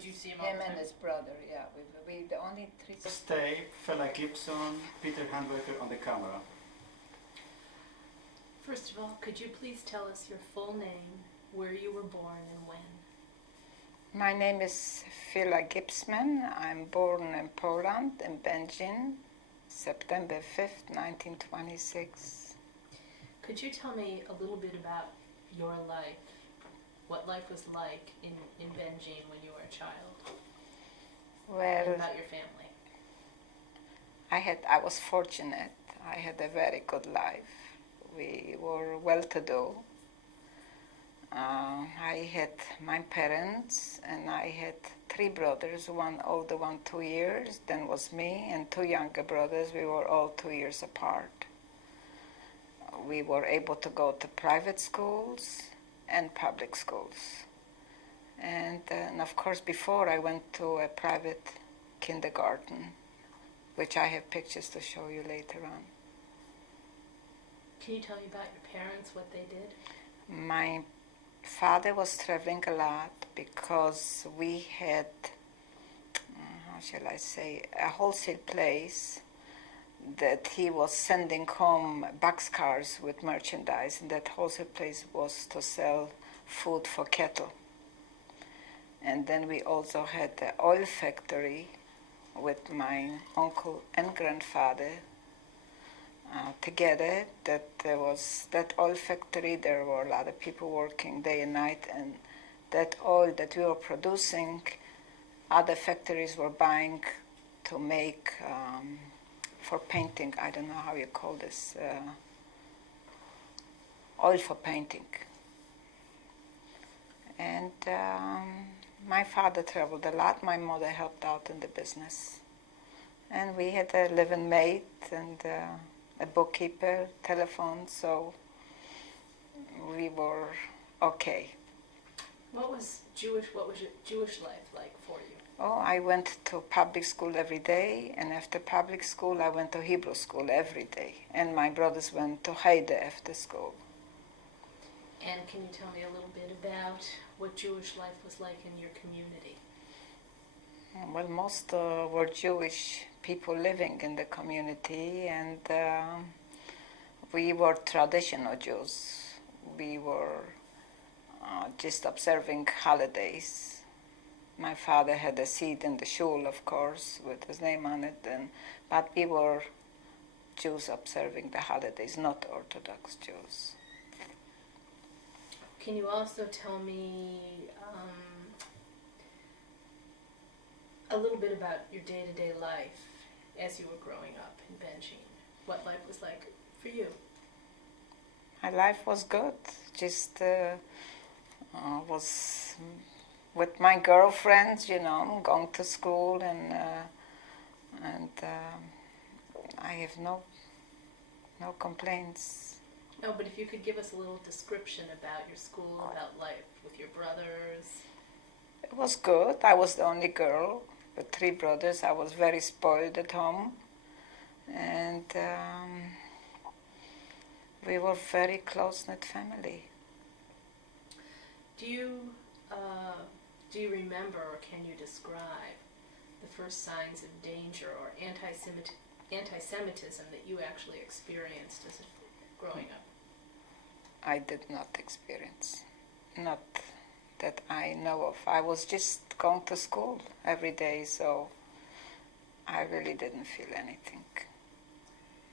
Did you see him all the Him time? and his brother, yeah. We the only three. First day, Fela Gipsman, Peter Handwerker on the camera. First of all, could you please tell us your full name, where you were born, and when? My name is Fela Gipsman. I'm born in Poland, in Będzin, September 5th, 1926. Could you tell me a little bit about your life? What life was like in Będzin when you were a child? Well, And about your family. I was fortunate. I had a very good life. We were well-to-do. I had my parents, and I had three brothers, one older, one 2 years, then was me, and two younger brothers. We were all 2 years apart. We were able to go to private schools and public schools. And of course, before I went to a private kindergarten, which I have pictures to show you later on. Can you tell me about your parents, what they did? My father was traveling a lot because we had, how shall I say, a wholesale place that he was sending home boxcars with merchandise, and that wholesale place was to sell food for cattle. And then we also had the oil factory with my uncle and grandfather together. That there was that oil factory. There were a lot of people working day and night, and that oil that we were producing, other factories were buying to make for painting. I don't know how you call this. Oil for painting. And my father traveled a lot. My mother helped out in the business. And we had a living maid and a bookkeeper, telephone, so we were okay. What was your Jewish life like for you? Oh, I went to public school every day, and after public school I went to Hebrew school every day. And my brothers went to Haida after school. And can you tell me a little bit about what Jewish life was like in your community? Well, most were Jewish people living in the community, and we were traditional Jews. We were just observing holidays. My father had a seat in the shul, of course, with his name on it, but we were Jews observing the holidays, not Orthodox Jews. Can you also tell me a little bit about your day-to-day life as you were growing up in Będzin? What life was like for you? My life was good. Just was with my girlfriends, going to school, and I have no complaints. No, but if you could give us a little description about your school, about life with your brothers. It was good. I was the only girl with three brothers. I was very spoiled at home, and we were very close-knit family. Do you remember, or can you describe the first signs of danger or anti-Semitism that you actually experienced as growing up? I did not experience, not that I know of. I was just going to school every day, so I really didn't feel anything.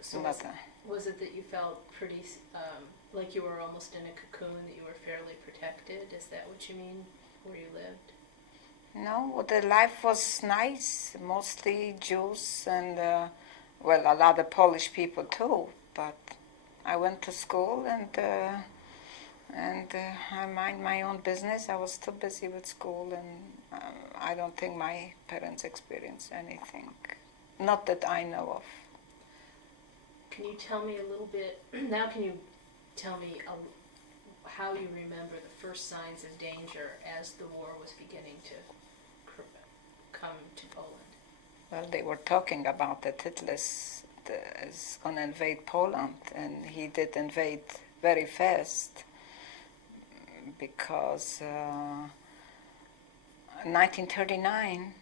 So was it that you felt pretty like you were almost in a cocoon, that you were fairly protected? Is that what you mean, where you lived? No, the life was nice, mostly Jews and, a lot of Polish people too, but I went to school and I mind my own business. I was too busy with school, and I don't think my parents experienced anything, not that I know of. Can you tell me a little bit, now can you tell me how you remember the first signs of danger as the war was beginning to come to Poland? Well, they were talking about that Hitler is going to invade Poland, and he did invade very fast because 1939,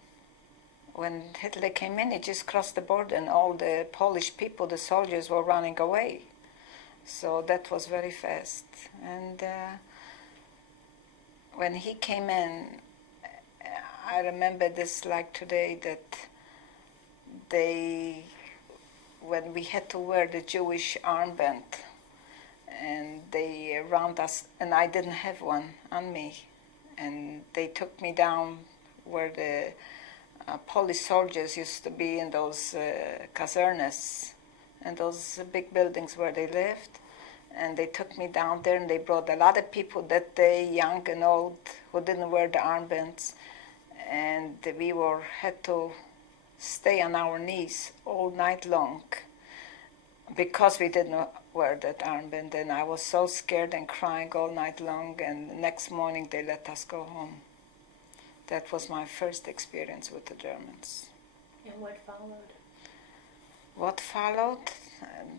when Hitler came in, he just crossed the border and all the Polish people, the soldiers, were running away. So that was very fast. And when he came in, I remember this like today, that when we had to wear the Jewish armband, and they round us, and I didn't have one on me, and they took me down where the Polish soldiers used to be in those casernes and those big buildings where they lived, and they took me down there, and they brought a lot of people that day, young and old, who didn't wear the armbands, and we had to stay on our knees all night long because we didn't wear that armband, and I was so scared and crying all night long, and the next morning they let us go home. That was my first experience with the Germans. And what followed? What followed?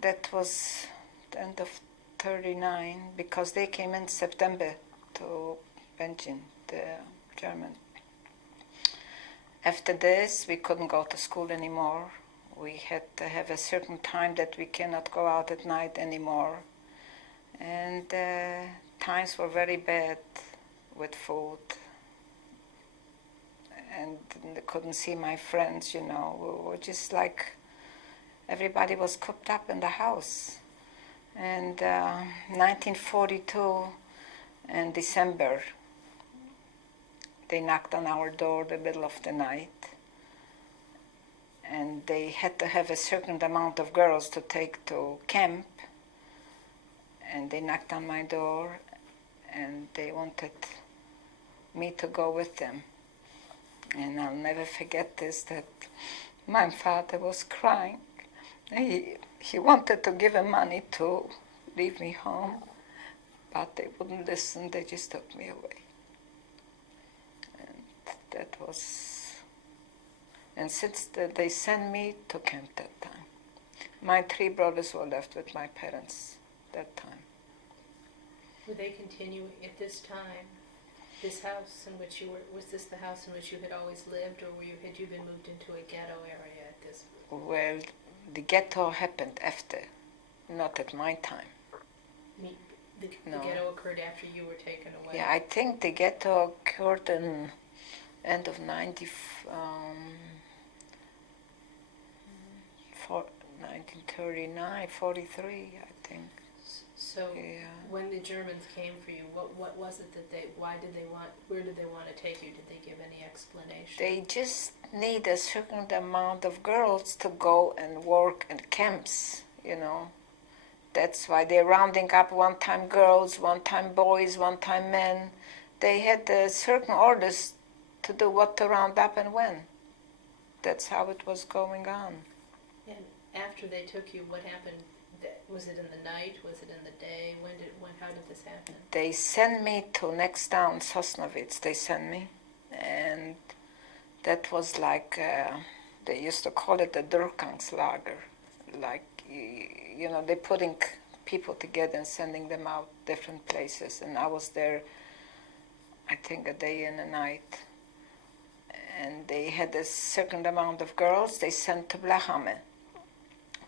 That was the end of 39, because they came in September to Benjin, the German. After this, we couldn't go to school anymore. We had to have a certain time that we cannot go out at night anymore. And times were very bad with food. And I couldn't see my friends, you know. We were just like, everybody was cooped up in the house. And 1942, in December, they knocked on our door in the middle of the night. And they had to have a certain amount of girls to take to camp. And they knocked on my door, and they wanted me to go with them. And I'll never forget this, that my father was crying. He wanted to give him money to leave me home, but they wouldn't listen, they just took me away. And that was... And since they sent me to camp that time. My 3 brothers were left with my parents that time. Would they continue at this time? This house in which you were, was this the house in which you had always lived, or had you been moved into a ghetto area at this? Well, the ghetto happened after, not at my time. The No. ghetto occurred after you were taken away? Yeah, I think the ghetto occurred in end of 1939, 43, I think. So Yeah. when the Germans came for you, what was it that where did they want to take you? Did they give any explanation? They just need a certain amount of girls to go and work in camps, you know. That's why they're rounding up one time girls, one time boys, one time men. They had certain orders to do what to round up and when. That's how it was going on. And after they took you, what happened? Was it in the night? Was it in the day? How did this happen? They sent me to next town, Sosnovitz. They sent me, and that was like they used to call it the Durkangslager. Like you know, they're putting people together and sending them out different places. And I was there, I think, a day and a night. And they had a certain amount of girls. They sent to Blechame.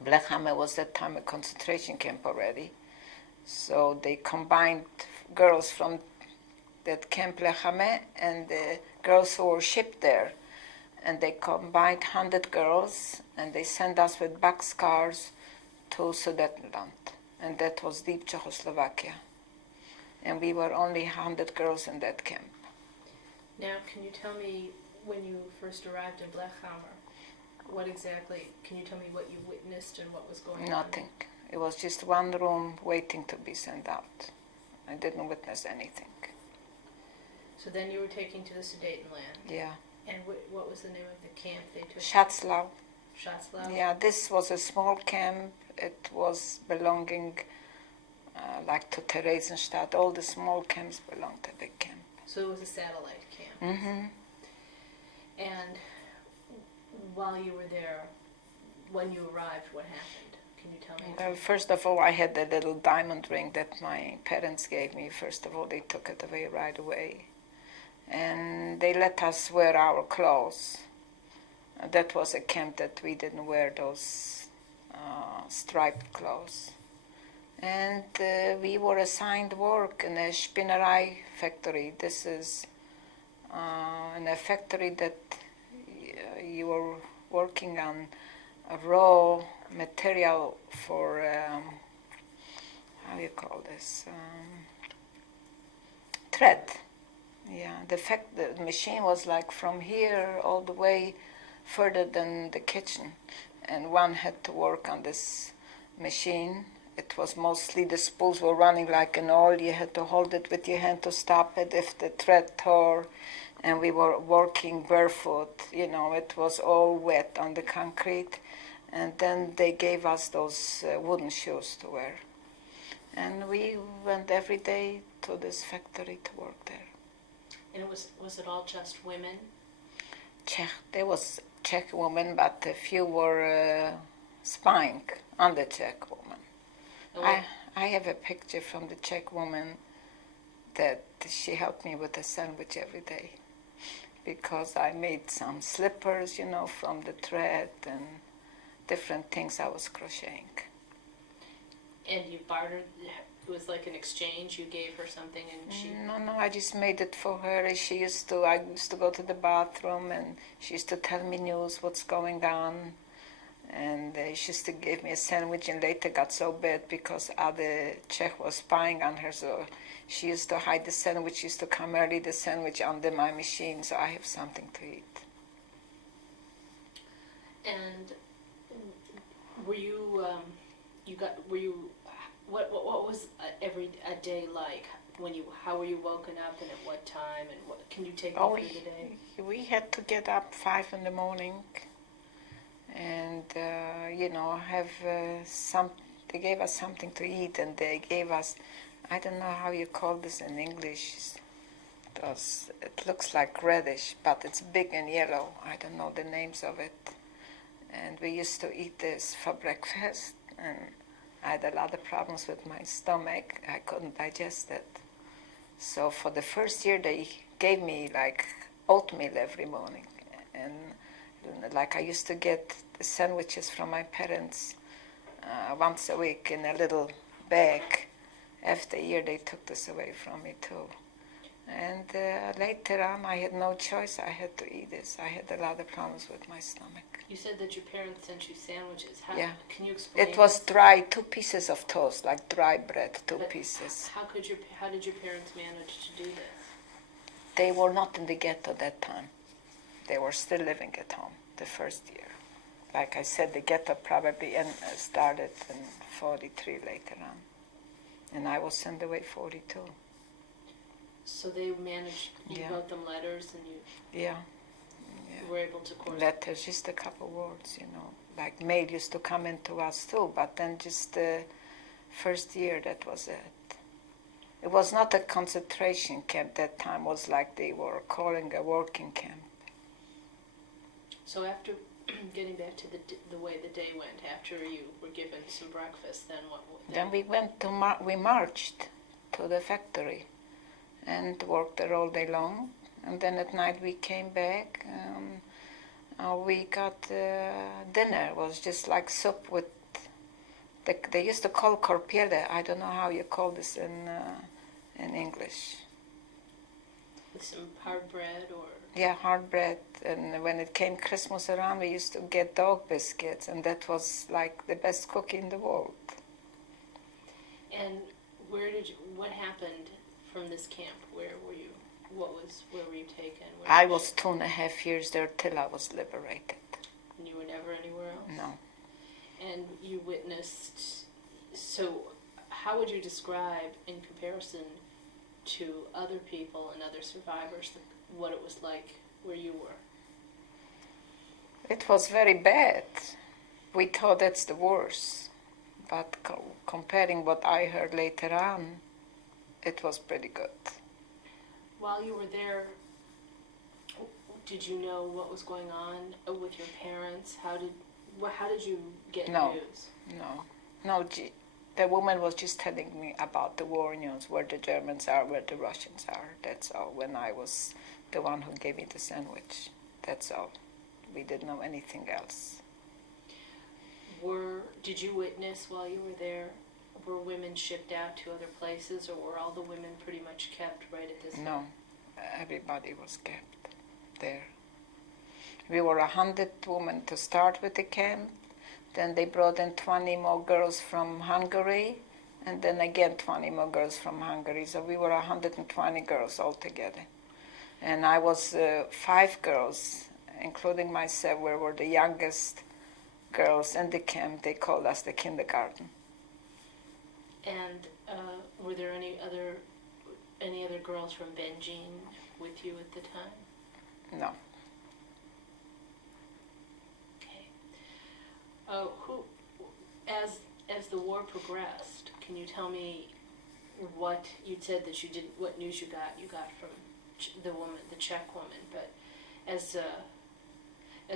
Blechame was that time a concentration camp already. So they combined girls from that camp Blechame and the girls who were shipped there. And they combined 100 girls, and they sent us with boxcars to Sudetenland. And that was deep Czechoslovakia. And we were only 100 girls in that camp. Now, can you tell me, when you first arrived in Blechhammer, can you tell me what you witnessed and what was going on? Nothing. It was just one room waiting to be sent out. I didn't witness anything. So then you were taken to the Sudetenland. Yeah. And what was the name of the camp they took? Schatzlau. Schatzlau? Yeah, this was a small camp. It was belonging like to Theresienstadt. All the small camps belonged to the camp. So it was a satellite camp. Mm-hmm. And while you were there, when you arrived, what happened? Can you tell me? Well, first of all, I had the little diamond ring that my parents gave me. First of all, they took it away right away. and they let us wear our clothes. That was a camp that we didn't wear those striped clothes. And we were assigned work in a spinnerei factory. This is in a factory that you were working on raw material for, how do you call this, thread. Yeah, the machine was like from here all the way further than the kitchen, and one had to work on this machine. It was mostly the spools were running like an oil. You had to hold it with your hand to stop it if the thread tore, and we were working barefoot. It was all wet on the concrete, and then they gave us those wooden shoes to wear, and we went every day to this factory to work there. And was it all just women? There was Czech women, but a few were spying on the Czech woman. I have a picture from the Czech woman that she helped me with a sandwich every day, because I made some slippers, from the thread and different things I was crocheting. And you bartered? It was like an exchange. You gave her something, and she. No, I just made it for her. I used to go to the bathroom, and she used to tell me news, what's going on. And she used to give me a sandwich, and later got so bad because other Czech was spying on her, so she used to hide the sandwich. She used to come early, the sandwich under my machine, so I have something to eat. And were you, what was a day like? How were you woken up, and at what time, and what can you take me through the day? We had to get up 5 in the morning, and have they gave us something to eat, and they gave us, I don't know how you call this in English. It looks like reddish, but it's big and yellow. I don't know the names of it. And we used to eat this for breakfast, and I had a lot of problems with my stomach. I couldn't digest it. So for the first year, they gave me like oatmeal every morning. And like I used to get the sandwiches from my parents once a week in a little bag. After a year, they took this away from me too. And later on, I had no choice. I had to eat this. I had a lot of problems with my stomach. You said that your parents sent you sandwiches. Yeah. Can you explain? It was dry, 2 pieces of toast, like dry bread, 2 pieces. How did your parents manage to do this? They were not in the ghetto that time. They were still living at home the first year. Like I said, the ghetto probably started in 43 later on. And I was sent away 42. So they managed, you wrote them letters, and you were able to correspond? Letters, just a couple words, Like mail used to come into us too, but then just the first year, that was it. It was not a concentration camp that time. It was like they were calling a working camp. So after getting back to the way the day went, after you were given some breakfast, then what? Then we went we marched to the factory and worked there all day long. And then at night we came back. We got dinner. It was just like soup with, they used to call korpiele. I don't know how you call this in English. With some hard bread or? Yeah, hard bread. And when it came Christmas around, we used to get dog biscuits, and that was like the best cookie in the world. And what happened from this camp? Where were you? Where were you taken? I was 2.5 years there till I was liberated. And you were never anywhere else? No. And you witnessed, so how would you describe, in comparison to other people and other survivors, what it was like where you were? It was very bad. We thought that's the worst. But comparing what I heard later on, it was pretty good. While you were there, did you know what was going on with your parents? How did you get news? No. The woman was just telling me about the war news, where the Germans are, where the Russians are. That's all. When I was the one who gave me the sandwich. That's all. We didn't know anything else. Did you witness while you were there, were women shipped out to other places, or were all the women pretty much kept right at this? No, everybody was kept there. We were 100 women to start with the camp. Then they brought in 20 more girls from Hungary, and then again 20 more girls from Hungary. So we were 120 girls altogether. And I was 5 girls, including myself, we were the youngest girls in the camp. They called us the kindergarten. And were there any other girls from Benjin with you at the time? No. As the war progressed, can you tell me what you'd said that you didn't, what news you got from the Czech woman, but as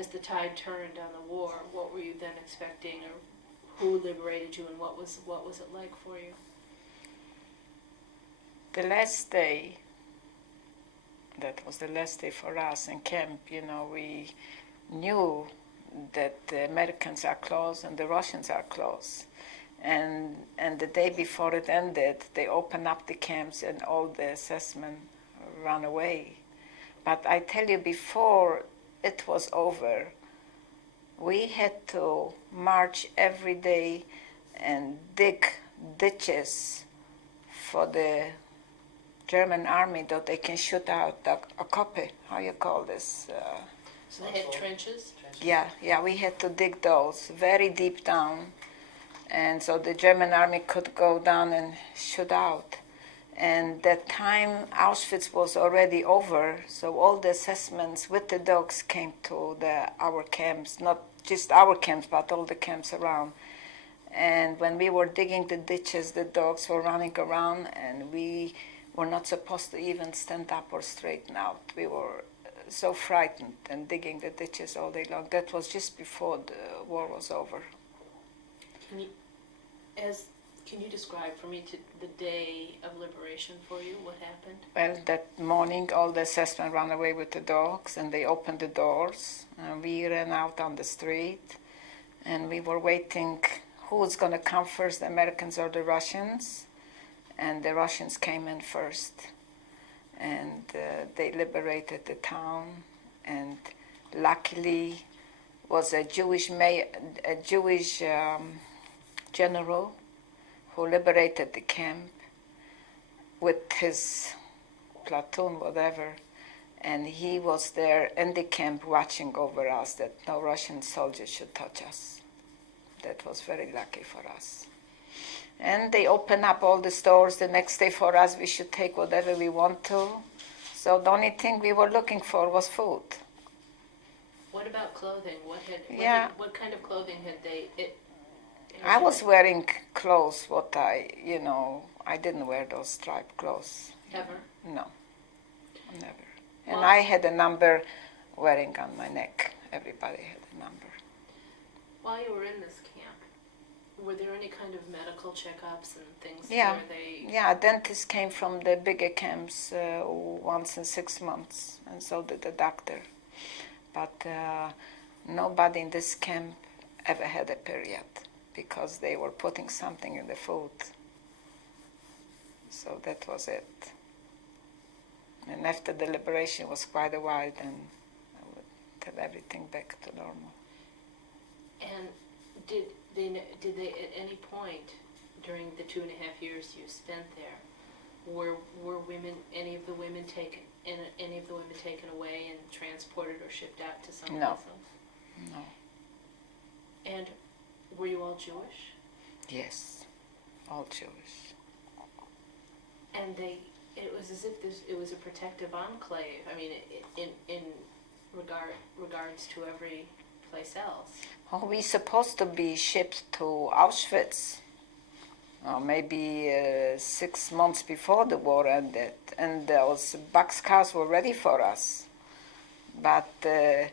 the tide turned on the war, what were you then expecting, or who liberated you, and what was it like for you? The last day, that was the last day for us in camp, we knew that the Americans are close and the Russians are close. And the day before it ended, they opened up the camps and all the assessment ran away. But I tell you, before it was over, we had to march every day and dig ditches for the German army that they can shoot out a copy. How you call this? So they had trenches? Yeah, we had to dig those very deep down, and so the German army could go down and shoot out. And that time Auschwitz was already over, so all the assessments with the dogs came to our camps, not just our camps, but all the camps around. And when we were digging the ditches, the dogs were running around, and we were not supposed to even stand up or straighten out. We were so frightened and digging the ditches all day long. That was just before the war was over. Can you describe for me the day of liberation for you? What happened? Well, that morning all the assessment ran away with the dogs, and they opened the doors, and we ran out on the street, and we were waiting who was going to come first, the Americans or the Russians, and the Russians came in first. And they liberated the town, and luckily was a Jewish general who liberated the camp with his platoon, whatever, and he was there in the camp watching over us that no Russian soldiers should touch us. That was very lucky for us. And they opened up all the stores the next day for us. We should take whatever we want to. So the only thing we were looking for was food. What about clothing? What kind of clothing had they? I was wearing clothes. I didn't wear those striped clothes. Ever? No, never. And I had a number wearing on my neck. Everybody had a number. While you were in this camp, were there any kind of medical checkups and things? Yeah, where they... yeah. Dentists came from the bigger camps once in 6 months, and so did the doctor. But nobody in this camp ever had a period because they were putting something in the food. So that was it. And after the liberation was quite a while, then I would get everything back to normal. And did they at any point during the 2.5 years you spent there, were any of the women taken away and transported or shipped out to someplace else? No. And were you all Jewish? Yes, all Jewish. And it was as if it was a protective enclave. I mean, in regards to every place else. Oh, we supposed to be shipped to Auschwitz, maybe 6 months before the war ended, and those boxcars were ready for us. But the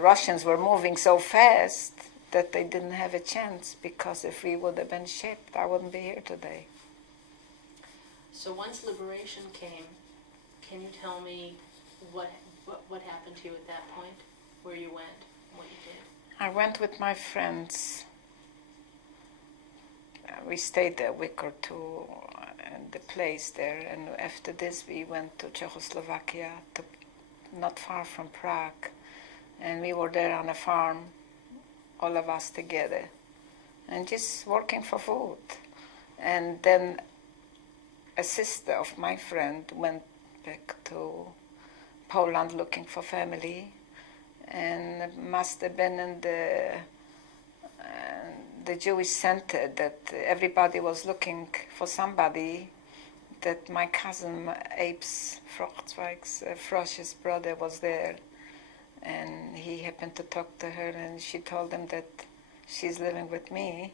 Russians were moving so fast that they didn't have a chance, because if we would have been shipped, I wouldn't be here today. So once liberation came, can you tell me what happened to you at that point? Where you went, what you did? I went with my friends. We stayed a week or two in the place there, and after this we went to Czechoslovakia, not far from Prague, and we were there on a farm, all of us together, and just working for food. And then a sister of my friend went back to Poland looking for family, and must have been in the Jewish center that everybody was looking for somebody, that my cousin Abe's Frosch's brother was there, and he happened to talk to her, and she told him that she's living with me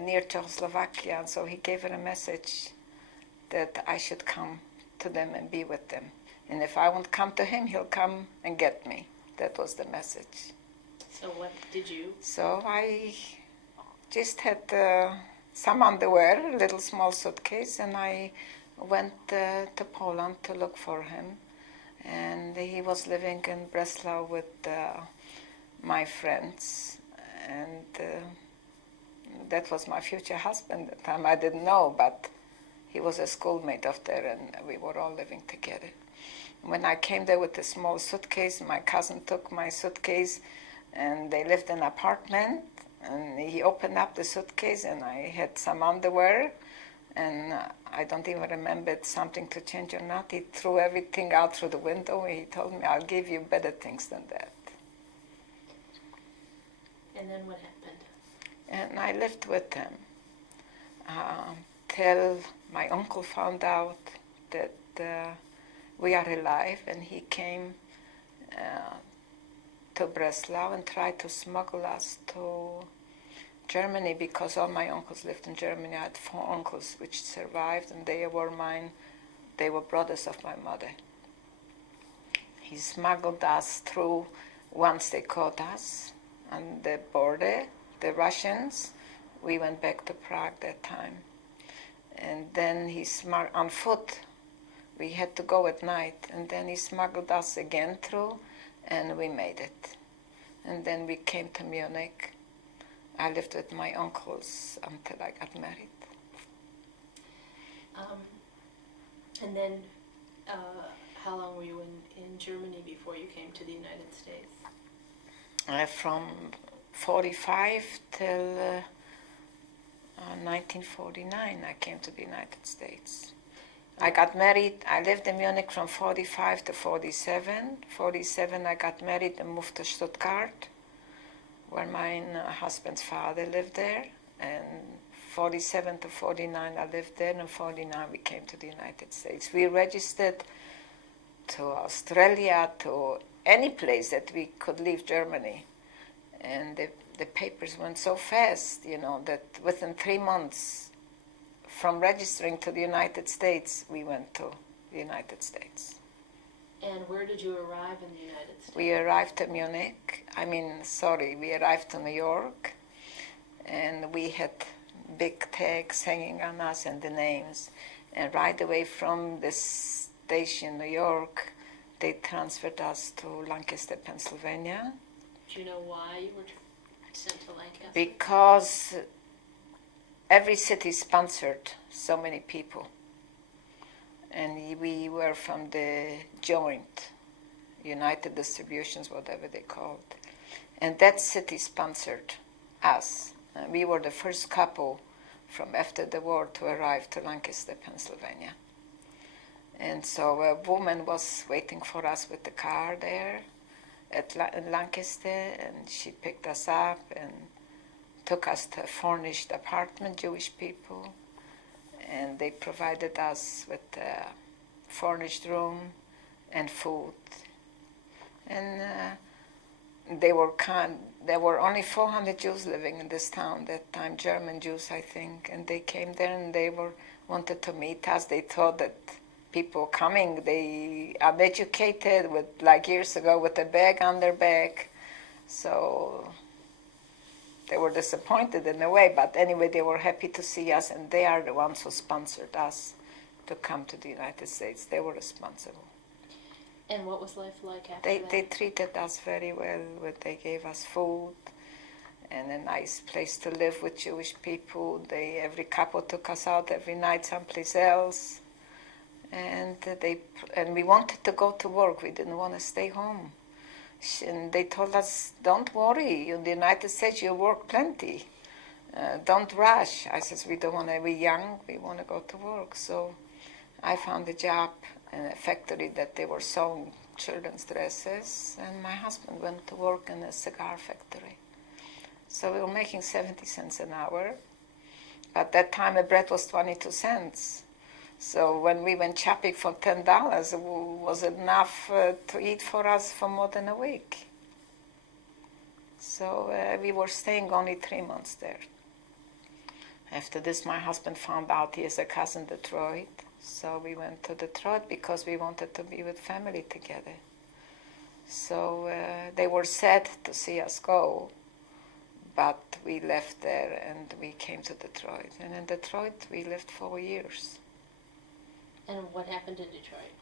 near Czechoslovakia, and so he gave her a message that I should come to them and be with them, and if I won't come to him, he'll come and get me. That was the message. So what did you? So I just had some underwear, a little small suitcase, and I went to Poland to look for him. And he was living in Breslau with my friends, and that was my future husband at the time. I didn't know, but he was a schoolmate of there, and we were all living together. When I came there with a small suitcase, my cousin took my suitcase, and they lived in an apartment, and he opened up the suitcase, and I had some underwear, and I don't even remember it's something to change or not. He threw everything out through the window. He told me, I'll give you better things than that. And then what happened? And I lived with him till my uncle found out that we are alive, and he came to Breslau and tried to smuggle us to Germany, because all my uncles lived in Germany. I had 4 uncles which survived, and they were mine. They were brothers of my mother. He smuggled us through. Once they caught us on the border, the Russians. We went back to Prague that time, and then he on foot. We had to go at night, and then he smuggled us again through, and we made it. And then we came to Munich. I lived with my uncles until I got married. And then how long were you in Germany before you came to the United States? From 45 till 1949, I came to the United States. I got married. I lived in Munich from 45 to 47. 47, I got married and moved to Stuttgart, where my husband's father lived there. And 47 to 49, I lived there. And 49, we came to the United States. We registered to Australia, to any place that we could leave Germany. And the papers went so fast, that within 3 months, from registering to the United States, we went to the United States. And where did you arrive in the United States? We arrived to Munich. We arrived to New York, and we had big tags hanging on us and the names. And right away from the station, New York, they transferred us to Lancaster, Pennsylvania. Do you know why you were sent to Lancaster? Because every city sponsored so many people, and we were from the joint, United Distributions, whatever they called, and that city sponsored us. We were the first couple from after the war to arrive to Lancaster, Pennsylvania. And so a woman was waiting for us with the car there in Lancaster, and she picked us up and took us to a furnished apartment, Jewish people, and they provided us with a furnished room and food. And there were only 400 Jews living in this town that time, German Jews, I think, and they came there and they wanted to meet us. They thought that people coming, they uneducated, with like years ago, with a bag on their back, so they were disappointed in a way, but anyway, they were happy to see us, and they are the ones who sponsored us to come to the United States. They were responsible. And what was life like after They that? treated us very well. They gave us food and a nice place to live with Jewish people. Every couple took us out every night someplace else, and we wanted to go to work. We didn't want to stay home. And they told us, "Don't worry. In the United States, you work plenty. Don't rush." I says, "We don't want to be young. We want to go to work." So I found a job in a factory that they were sewing children's dresses, and my husband went to work in a cigar factory. So we were making 70 cents an hour. At that time, a bread was 22 cents. So when we went shopping for $10, it was enough to eat for us for more than a week. So we were staying only 3 months there. After this, my husband found out he has a cousin in Detroit. So we went to Detroit because we wanted to be with family together. So they were sad to see us go, but we left there and we came to Detroit. And in Detroit, we lived 4 years. And what happened in Detroit?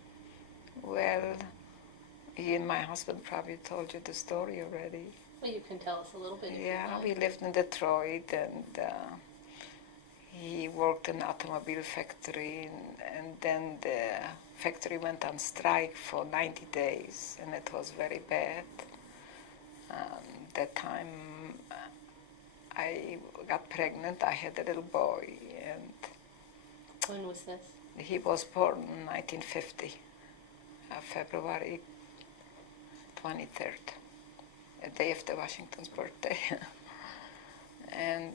Well, he and my husband probably told you the story already. Well, you can tell us a little bit if Yeah, you'd we like. lived in Detroit, and he worked in an automobile factory, and then the factory went on strike for 90 days, and it was very bad. That time I got pregnant. I had a little boy, and When was this? he was born in 1950, February 23rd, a day after Washington's birthday. And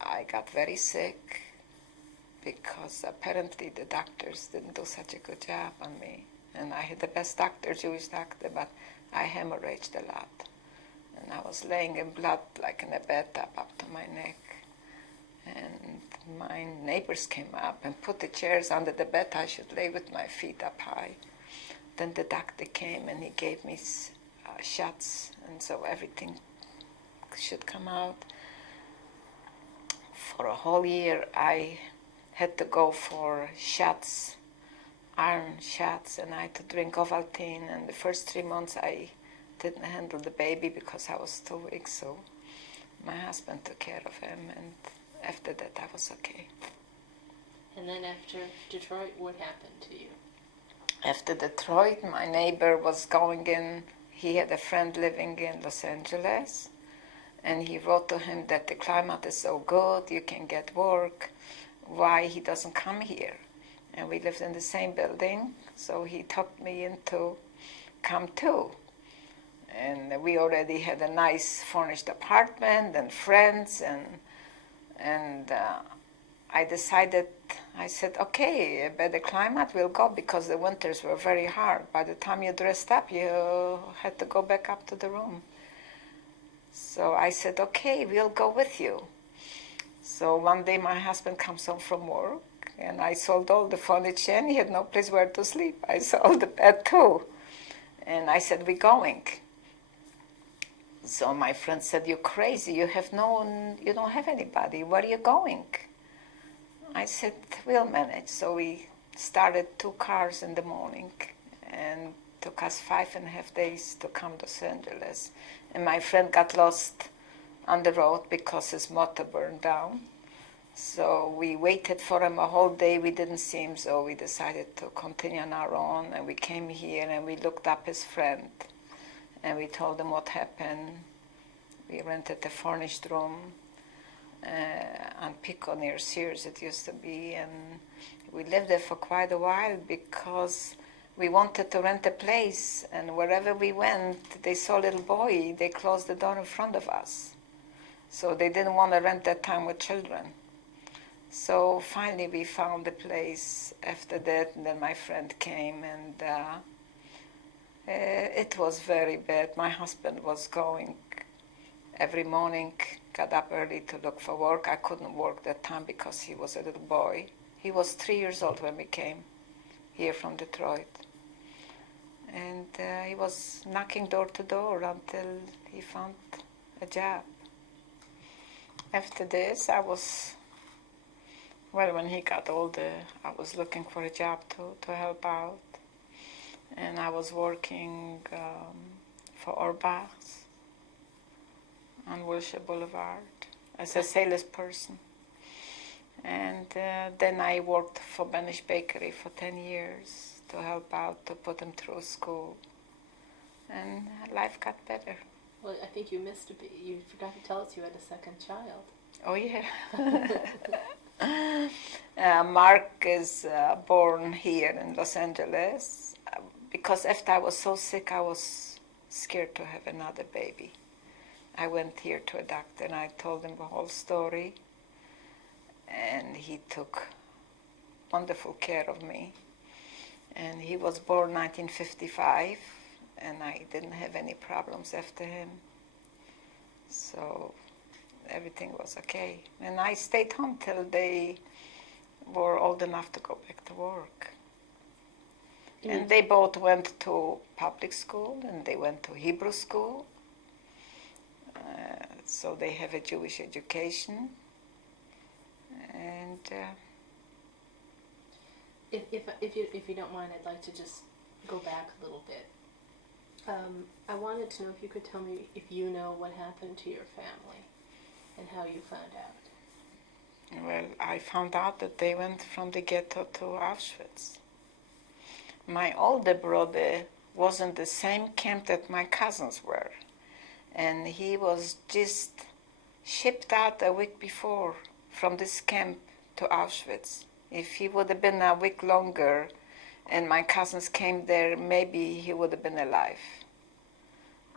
I got very sick because apparently the doctors didn't do such a good job on me. And I had the best doctor, Jewish doctor, but I hemorrhaged a lot. And I was laying in blood like in a bathtub up to my neck. And my neighbors came up and put the chairs under the bed. I should lay with my feet up high. Then the doctor came and he gave me shots, and so everything should come out. For a whole year, I had to go for shots, iron shots, and I had to drink Ovaltine. And the first 3 months, I didn't handle the baby because I was too weak. So my husband took care of him, and after that, I was okay. And then after Detroit, what happened to you? After Detroit, my neighbor was going in. He had a friend living in Los Angeles, and he wrote to him that the climate is so good, you can get work. Why he doesn't come here? And we lived in the same building, so he talked me into come too. And we already had a nice furnished apartment and friends, and I decided, I said, okay, better climate, we'll go, because the winters were very hard. By the time you dressed up, you had to go back up to the room. So I said, okay, we'll go with you. So one day my husband comes home from work, and I sold all the furniture, and he had no place where to sleep. I sold the bed too. And I said, we're going. So my friend said, you're crazy, you don't have anybody, where are you going? I said, we'll manage. So we started 2 cars in the morning, and took us 5.5 days to come to Los Angeles. And my friend got lost on the road because his motor burned down. So we waited for him a whole day. We didn't see him, so we decided to continue on our own. And we came here and we looked up his friend. And we told him what happened. We rented a furnished room on Pico near Sears, it used to be. And we lived there for quite a while because we wanted to rent a place. And wherever we went, they saw a little boy. They closed the door in front of us. So they didn't want to rent that time with children. So finally we found a place after that, and then my friend came, and it was very bad. My husband was going every morning, got up early to look for work. I couldn't work that time because he was a little boy. He was 3 years old when we came here from Detroit. And he was knocking door to door until he found a job. After this, when he got older, I was looking for a job to help out. and I was working for Orbach's on Wilshire Boulevard as a salesperson. And then I worked for Benish Bakery for 10 years to help out, to put them through school. And life got better. Well, I think you missed a bit. You forgot to tell us you had a second child. Oh, yeah. Mark is born here in Los Angeles because after I was so sick, I was scared to have another baby. I went here to a doctor and I told him the whole story, and he took wonderful care of me. And he was born 1955, and I didn't have any problems after him. So everything was okay. And I stayed home till they were old enough to go back to work. And they both went to public school, and they went to Hebrew school. So they have a Jewish education. And if you don't mind, I'd like to just go back a little bit. I wanted to know if you could tell me if you know what happened to your family and how you found out. Well, I found out that they went from the ghetto to Auschwitz. My older brother was in the same camp that my cousins were, and he was just shipped out a week before from this camp to Auschwitz. If he would have been a week longer and my cousins came there, maybe he would have been alive.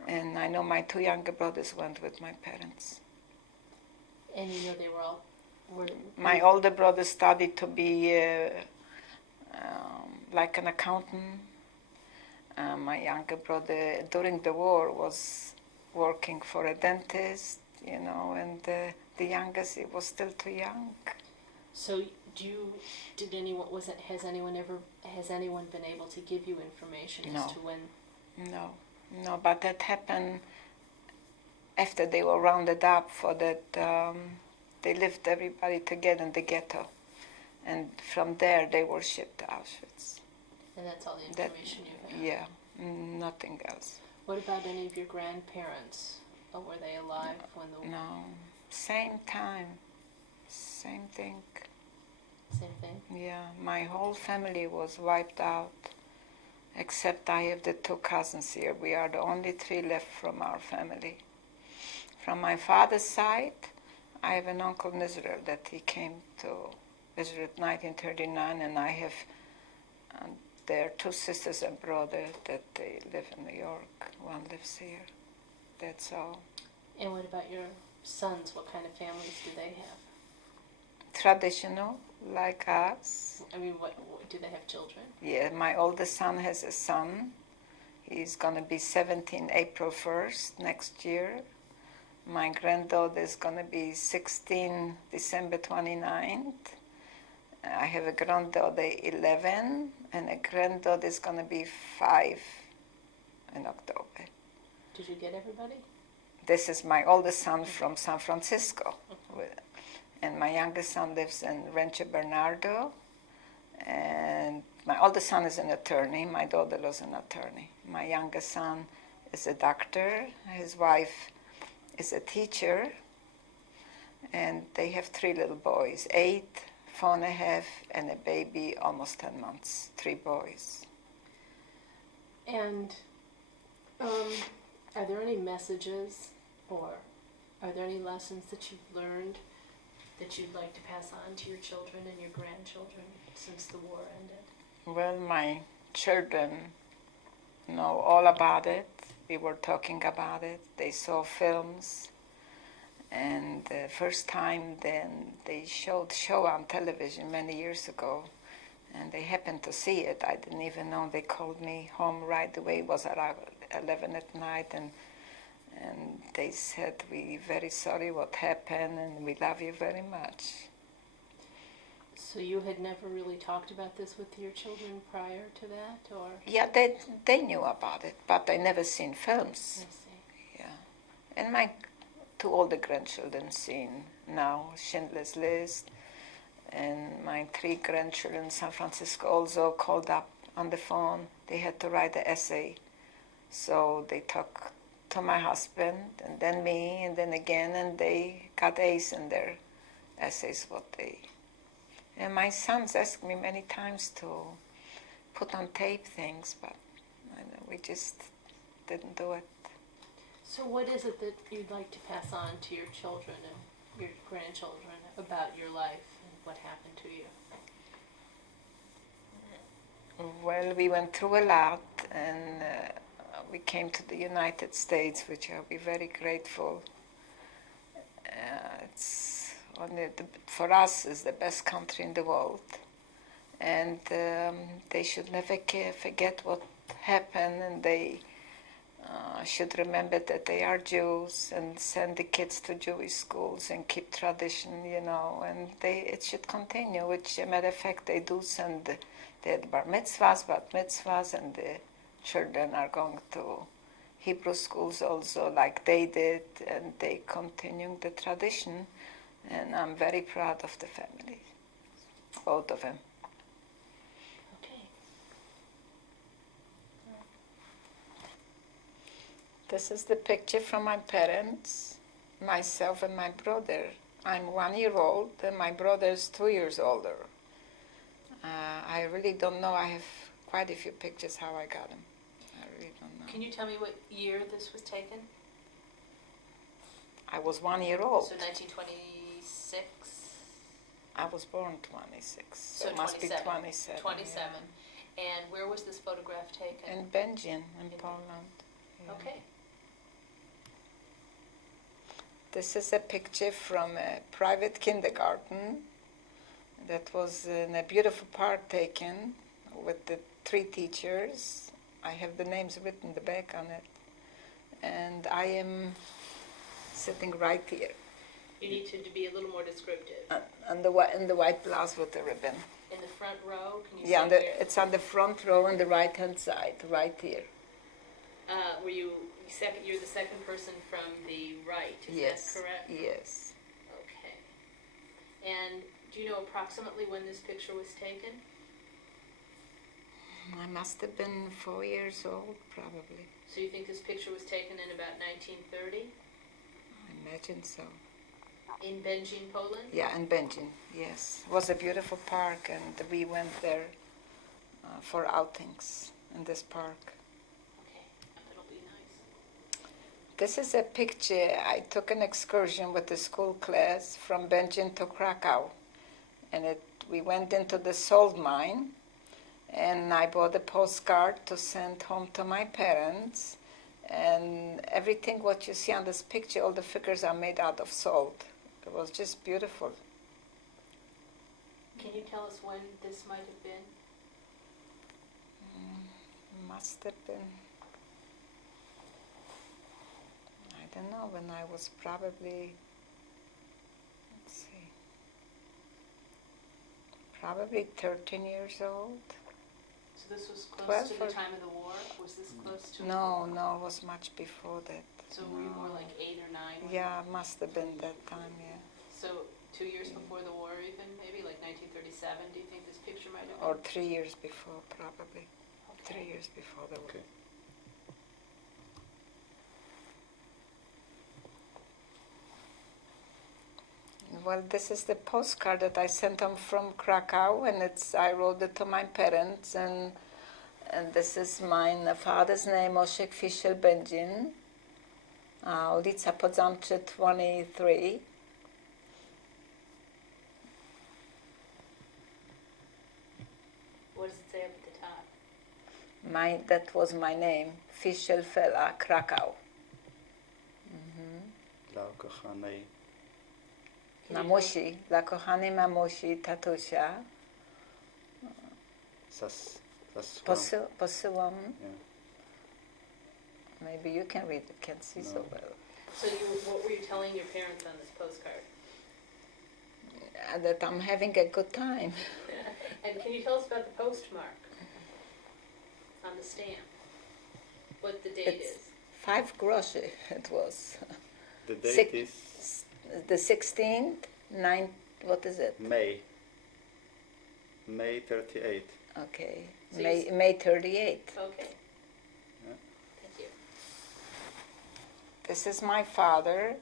And I know my two younger brothers went with my parents. And you know they were all... My older brother studied to be like an accountant. My younger brother, during the war, was working for a dentist, you know, and the youngest, he was still too young. So has anyone been able to give you information as to when? No, but that happened after they were rounded up for that, they lived everybody together in the ghetto. And from there they were shipped to Auschwitz. And that's all the information you have? Yeah, nothing else. What about any of your grandparents? Were they alive when the... No, same time, same thing. Same thing? Yeah, my whole family was wiped out, except I have the two cousins here. We are the only three left from our family. From my father's side, I have an uncle in Israel that he came to Israel in 1939, and I have there are two sisters and brother that they live in New York. One lives here. That's all. And what about your sons? What kind of families do they have? Traditional, like us. I mean, what do they have children? Yeah, my oldest son has a son. He's going to be 17 April 1st next year. My granddaughter is going to be 16 December 29th. I have a granddaughter 11, and a granddaughter is going to be 5 in October. Did you get everybody? This is my oldest son from San Francisco. And my youngest son lives in Rancho Bernardo. And my oldest son is an attorney. My daughter was an attorney. My youngest son is a doctor. His wife is a teacher. And they have 3 little boys, 8, 4.5, and a baby almost 10 months, 3 boys. And are there any messages or are there any lessons that you've learned that you'd like to pass on to your children and your grandchildren since the war ended? Well, my children know all about it. We were talking about it. They saw films. And the first time then they showed Shoah on television many years ago. And they happened to see it. I didn't even know. They called me home right away. It was around 11 at night. And they said, "We're very sorry what happened, and we love you very much." So you had never really talked about this with your children prior to that, or? Yeah, they knew about it, but they never seen films. I see. Yeah, and my 2 older grandchildren seen now Schindler's List, and my 3 grandchildren in San Francisco also called up on the phone. They had to write an essay. So they talked to my husband, and then me, and then again, and they got A's in their essays. And my sons asked me many times to put on tape things, but we just didn't do it. So what is it that you'd like to pass on to your children and your grandchildren about your life and what happened to you? Well, we went through a lot, and we came to the United States, which I'll be very grateful. It's for us is the best country in the world, and they should never forget what happened, and they should remember that they are Jews and send the kids to Jewish schools and keep tradition, and it should continue, which, as a matter of fact, they do send the bar mitzvahs, bat mitzvahs, and the children are going to Hebrew schools also, like they did, and they continue the tradition, and I'm very proud of the family, both of them. Okay. This is the picture from my parents, myself and my brother. I'm 1 year old, and my brother is 2 years older. I really don't know. I have quite a few pictures how I got them. I really don't know. Can you tell me what year this was taken? I was 1 year old. So 1926? I was born 26, so it 27. must be 27. 27. And where was this photograph taken? In Belgium, in Poland. Yeah. Okay. This is a picture from a private kindergarten that was in a beautiful park taken with the 3 teachers. I have the names written in the back on it. And I am sitting right here. You need to be a little more descriptive. In the white blouse with the ribbon. In the front row, can you Yeah, see here? it's on the front row on the right-hand side, right here. Were you second? You're the second person from the right. Is Yes. that correct? Yes. Okay. And do you know approximately when this picture was taken? I must have been 4 years old, probably. So you think this picture was taken in about 1930 I imagine so. in Będzin, Poland? Yeah, in Benjin, yes. It was a beautiful park, and we went there for outings in this park. Okay, that'll be nice. This is a picture. I took an excursion with the school class from Będzin to Krakow, and we went into the salt mine, and I bought a postcard to send home to my parents, and everything what you see on this picture, all the figures are made out of salt. It was just beautiful. Can you tell us when this might have been? Must have been, I don't know, when I was probably, let's see, probably 13 years old. So this was close 12 to or- the time of the war? Was this close to? No, it was much before that. So were you more like 8 or 9? when- Yeah, must have been that time, yeah. So 2 years before the war even, maybe like 1937, do you think this picture might have Or been? 3 years before, probably. Okay. 3 years before the war. Okay. Well, this is the postcard that I sent them from Krakow, and I wrote it to my parents, and this is my father's name, Oshek Fischel Będzin, ulica Podzamcze 23. What does it say up at the top? That was my name, Fischel Fela, Krakow. Dla ukochanej Mamusi, dla kochanej mamusi, tatusia, posyłam. Yeah. Maybe you can read it, can't see so No. well. So what were you telling your parents on this postcard? That I'm having a good time. And can you tell us about the postmark on the stamp? What the date It's is? 5 groszy it was. The date Six- is The 16th, what is it? May 38. Okay, So May 38th. Okay. Yeah. Thank you. This is my father,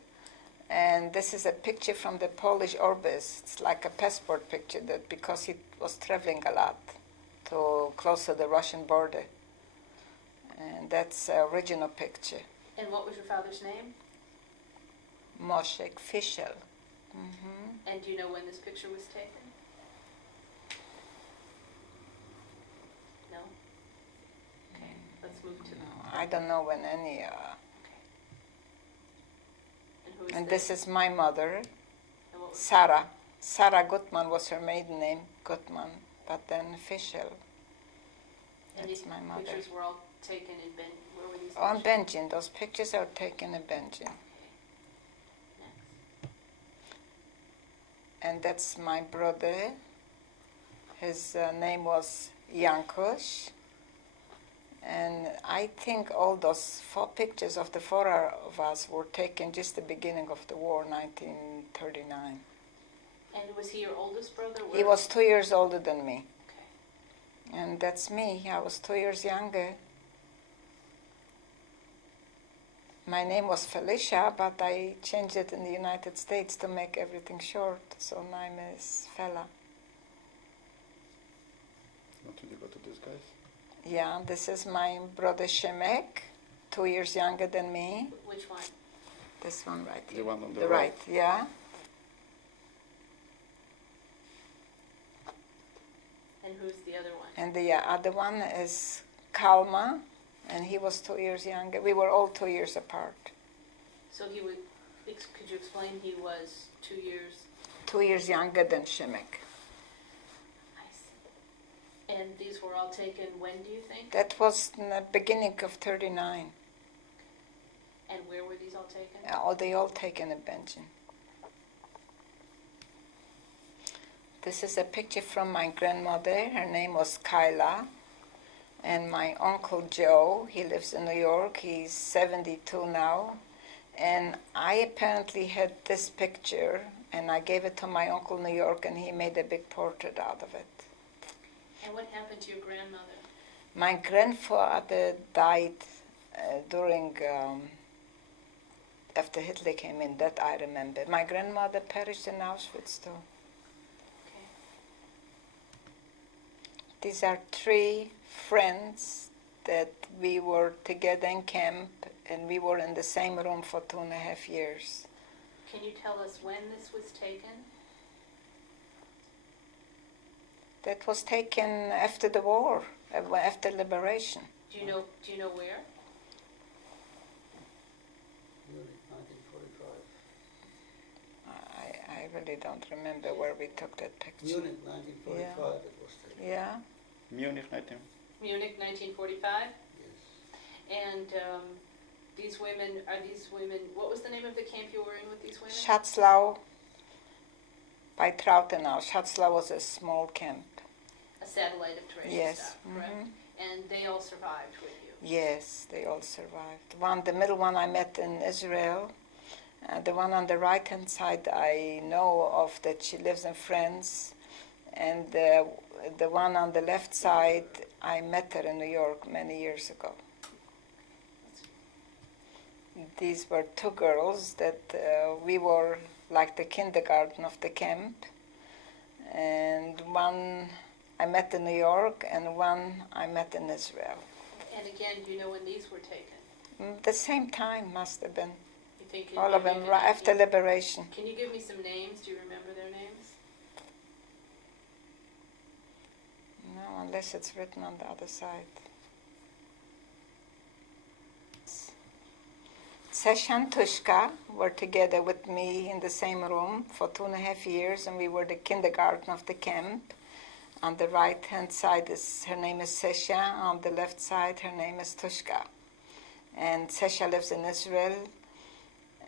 and this is a picture from the Polish Orbis. It's like a passport picture, that because he was traveling a lot to close to the Russian border. And that's the original picture. And what was your father's name? Moshek Fischel. Hmm. And do you know when this picture was taken? No? Okay, let's move to... No, I don't know when any. And who is And this? this is my mother, And what was Sarah. Sarah Gutman was her maiden name, Gutman, but then Fischel. And That's these my mother. pictures were all taken in where were these On pictures? Benjin. Those pictures are taken in Benjin. Next. And that's my brother. His name was Jankoš. And I think all those 4 pictures of the 4 of us were taken just the beginning of the war, 1939. And was he your oldest brother? He was 2 years older than me. Okay. And that's me. I was 2 years younger. My name was Felicia, but I changed it in the United States to make everything short. So my name is Fela. Want to go to this guys? Yeah, this is my brother Shemek, 2 years younger than me. Which one? This one right The here. one on the The right, yeah. And who's the other one? And the other one is Kalma, and he was 2 years younger. We were all 2 years apart. So he would, could you explain he was 2 years? 2 years younger than Shemek. I see. And these were all taken when, do you think? That was in the beginning of 39. And where were these all taken? They all taken in Benjin. This is a picture from my grandmother. Her name was Kyla. And my uncle Joe, he lives in New York. He's 72 now. And I apparently had this picture, and I gave it to my uncle in New York, and he made a big portrait out of it. And what happened to your grandmother? My grandfather died during, after Hitler came in, that I remember. My grandmother perished in Auschwitz too. Okay. These are 3 friends that we were together in camp, and we were in the same room for 2.5 years. Can you tell us when this was taken? That was taken after the war, after liberation. Do you know where? Munich, 1945. I really don't remember where we took that picture. Munich, 1945 it was taken. Yeah. Munich 19. Munich, 1945? Yes. And these women, what was the name of the camp you were in with these women? Schatzlau by Trautenau. Schatzlau was a small camp. A satellite of Theresienstadt, Yes. correct? Mhm. And they all survived with you? Yes, they all survived. The middle one I met in Israel. The one on the right-hand side I know of that she lives in France. And the one on the left side, I met her in New York many years ago. These were 2 girls that we were like the kindergarten of the camp. And one I met in New York, and one I met in Israel. And again, do you know when these were taken? The same time must have been. You think All of them maybe right after 19 liberation. Can you give me some names? Do you remember their names? No, unless it's written on the other side. Sesha and Tushka were together with me in the same room for 2.5 years, and we were the kindergarten of the camp. On the right-hand side, her name is Sesha. On the left side, her name is Tushka. And Sesha lives in Israel,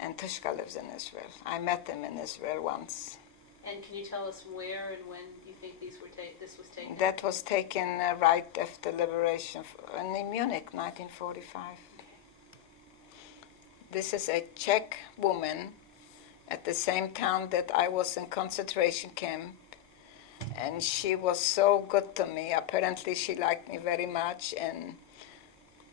and Tushka lives in Israel. I met them in Israel once. And can you tell us where and when you think this was taken? That was taken right after liberation in Munich, 1945. This is a Czech woman at the same town that I was in concentration camp. and she was so good to me. Apparently she liked me very much, and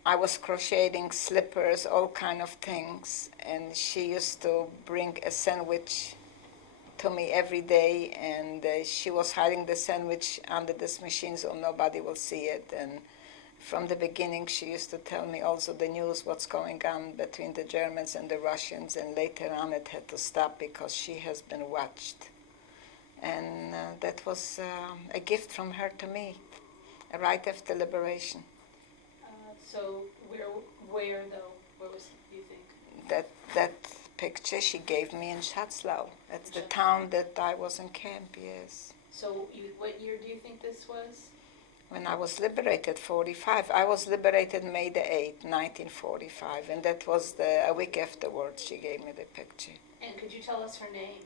I was crocheting slippers, all kind of things, and she used to bring a sandwich to me every day, and she was hiding the sandwich under this machine so nobody will see it. And from the beginning she used to tell me also the news, what's going on between the Germans and the Russians, and later on it had to stop because she has been watched. And that was a gift from her to me, right after liberation. So where though? Where was it, you think? That picture she gave me in Schatzlau. That's the town that I was in camp, yes. So what year do you think this was? When I was liberated, 45. I was liberated May the 8th, 1945, and that was a week afterwards she gave me the picture. And could you tell us her name?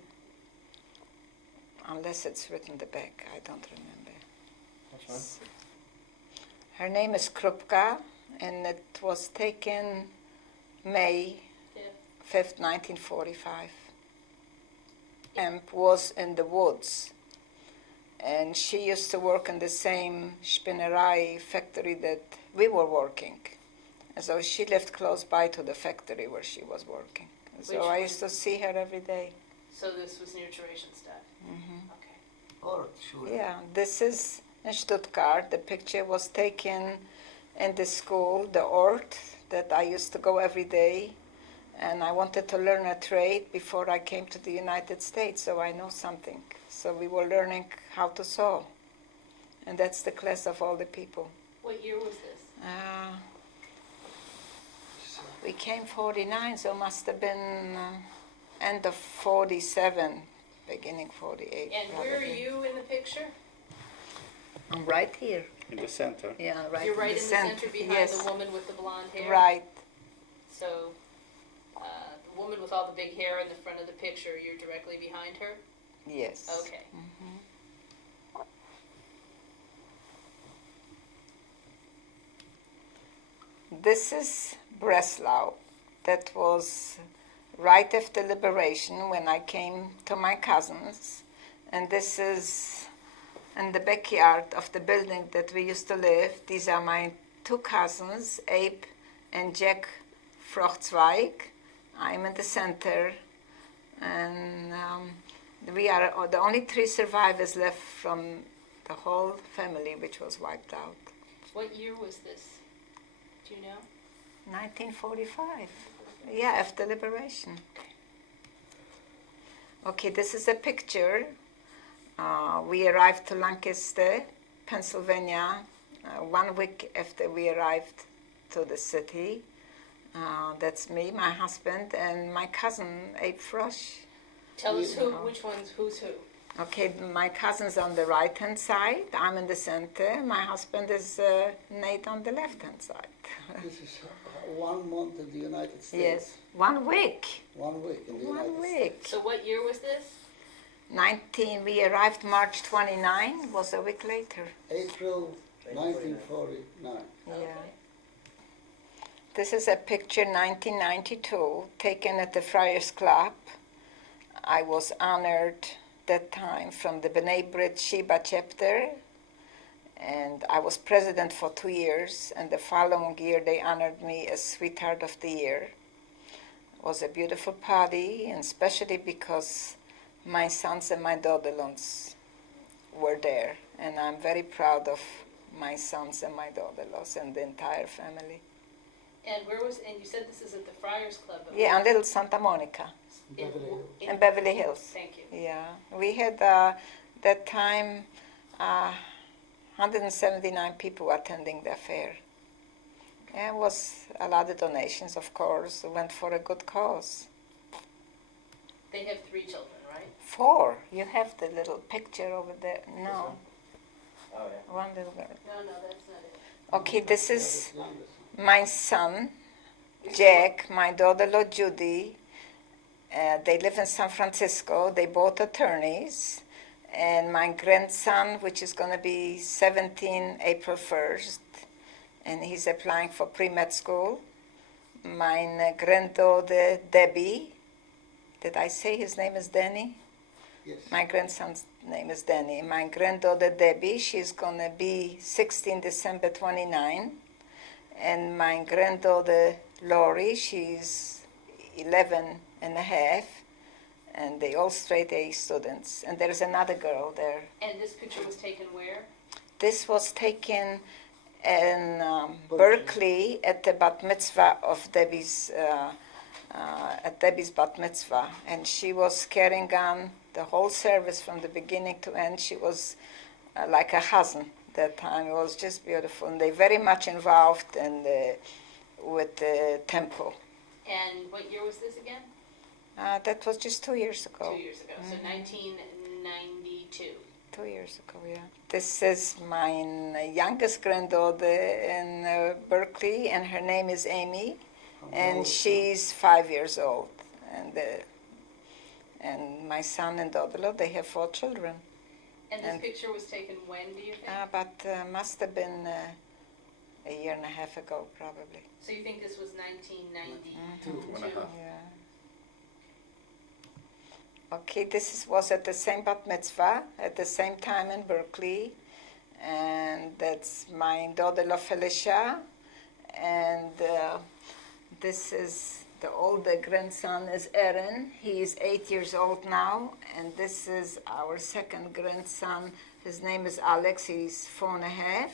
Unless it's written the back, I don't remember. That's right. Her name is Krupka, and it was taken May 5th, 1945. Camp was in the woods, and she used to work in the same spinnerai factory that we were working. And so she lived close by to the factory where she was working. And so I used to see her every day. So this was near Theresienstadt? Mm-hmm. Okay. Or sure. Yeah, this is in Stuttgart. The picture was taken in the school, the Ort, that I used to go every day. And I wanted to learn a trade before I came to the United States, so I know something. So we were learning how to sew. And that's the class of all the people. What year was this? We came 49, so must have been end of 47, beginning 48. And probably. where are you in the picture? I'm right here. In the center. Yeah, right. You're right in the center behind yes. the woman with the blonde hair? Right. So the woman with all the big hair in the front of the picture, you're directly behind her? Yes. Okay. Mm-hmm. This is Breslau. That was right after liberation when I came to my cousins. And this is in the backyard of the building that we used to live. These are my two cousins, Abe and Jack Frochtzweig. I'm in the center. And we are the only three survivors left from the whole family, which was wiped out. What year was this? Do you know? 1945. Yeah, after liberation. Okay, this is a picture. We arrived to Lancaster, Pennsylvania, 1 week after we arrived to the city. That's me, my husband, and my cousin, Abe Frosch. Tell us which one's who's who. Okay, my cousin's on the right-hand side. I'm in the center. My husband is Nate on the left-hand side. This is 1 month in the United States. Yes, 1 week. 1 week in the 1 United week. States. So what year was this? 19. We arrived March 29. Was a week later. April 1949. Yeah. Okay. This is a picture 1992 taken at the Friars Club. I was honored that time from the B'nai B'rith Sheba chapter, and I was president for 2 years, and the following year they honored me as Sweetheart of the Year. It was a beautiful party, and especially because my sons and my daughter-in-laws were there, and I'm very proud of my sons and my daughter-in-laws and the entire family. And and you said this is at the Friars Club? Yeah, in Little Santa Monica. Beverly Hills. In Beverly Hills. Thank you. Yeah, we had that time 179 people attending the fair. Yeah, it was a lot of donations, of course. Went for a good cause. They have 3 children, right? 4. You have the little picture over there. No, Oh, yeah. 1 little girl. No, that's not it. Okay, this is The youngest one. my son, Jack, my daughter-in-law, Judy. They live in San Francisco. They both attorneys. And my grandson, which is going to be 17 April 1st, and he's applying for pre-med school. My granddaughter, Debbie. Did I say his name is Danny? Yes. My grandson's name is Danny. My granddaughter Debbie, she's gonna be 16 December 29. And my granddaughter Lori, she's 11 and a half. And they all straight A students. And there's another girl there. And this picture was taken where? This was taken in Berkeley. Berkeley at the bat mitzvah of Debbie's, at Debbie's bat mitzvah. And she was carrying on the whole service from the beginning to end. She was like a cousin that time. It was just beautiful. And they very much involved in with the temple. And what year was this again? That was just 2 years ago. 2 years ago, so 1992. 2 years ago, yeah. This is my youngest granddaughter in Berkeley, and her name is Amy, and she's 5 years old. And my son and daughter, they have 4 children. And this picture was taken when, do you think? But must have been a year and a half ago, probably. So you think this was 1992? 2.5. Yeah. Okay, was at the same bat mitzvah, at the same time in Berkeley, and that's my daughter Felicia, and this is the older grandson is Aaron. He is 8 years old now, and this is our second grandson. His name is Alex. He's 4.5.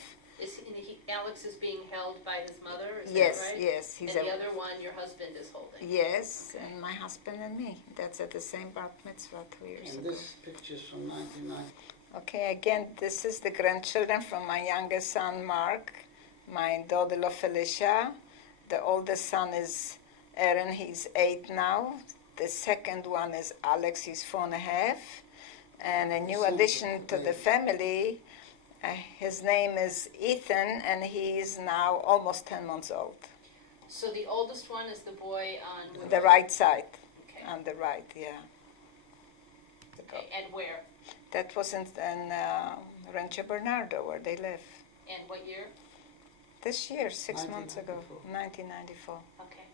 Alex is being held by his mother, is Yes, that right? yes. And the other one your husband is holding? Yes, Okay. and my husband and me. That's at the same bat mitzvah 2 years And ago. this picture's from 1990. Okay, again, this is the grandchildren from my youngest son, Mark, my daughter, Felicia. The oldest son is Aaron, he's 8 now. The second one is Alex, he's 4.5. And a new addition to the family, his name is Ethan, and he is now almost 10 months old. So the oldest one is the boy on The right side, Okay. on the right, yeah. Okay, and where? That was in Rancho Bernardo, where they live. And what year? This year, 6 months ago, 1994. 1994. Okay.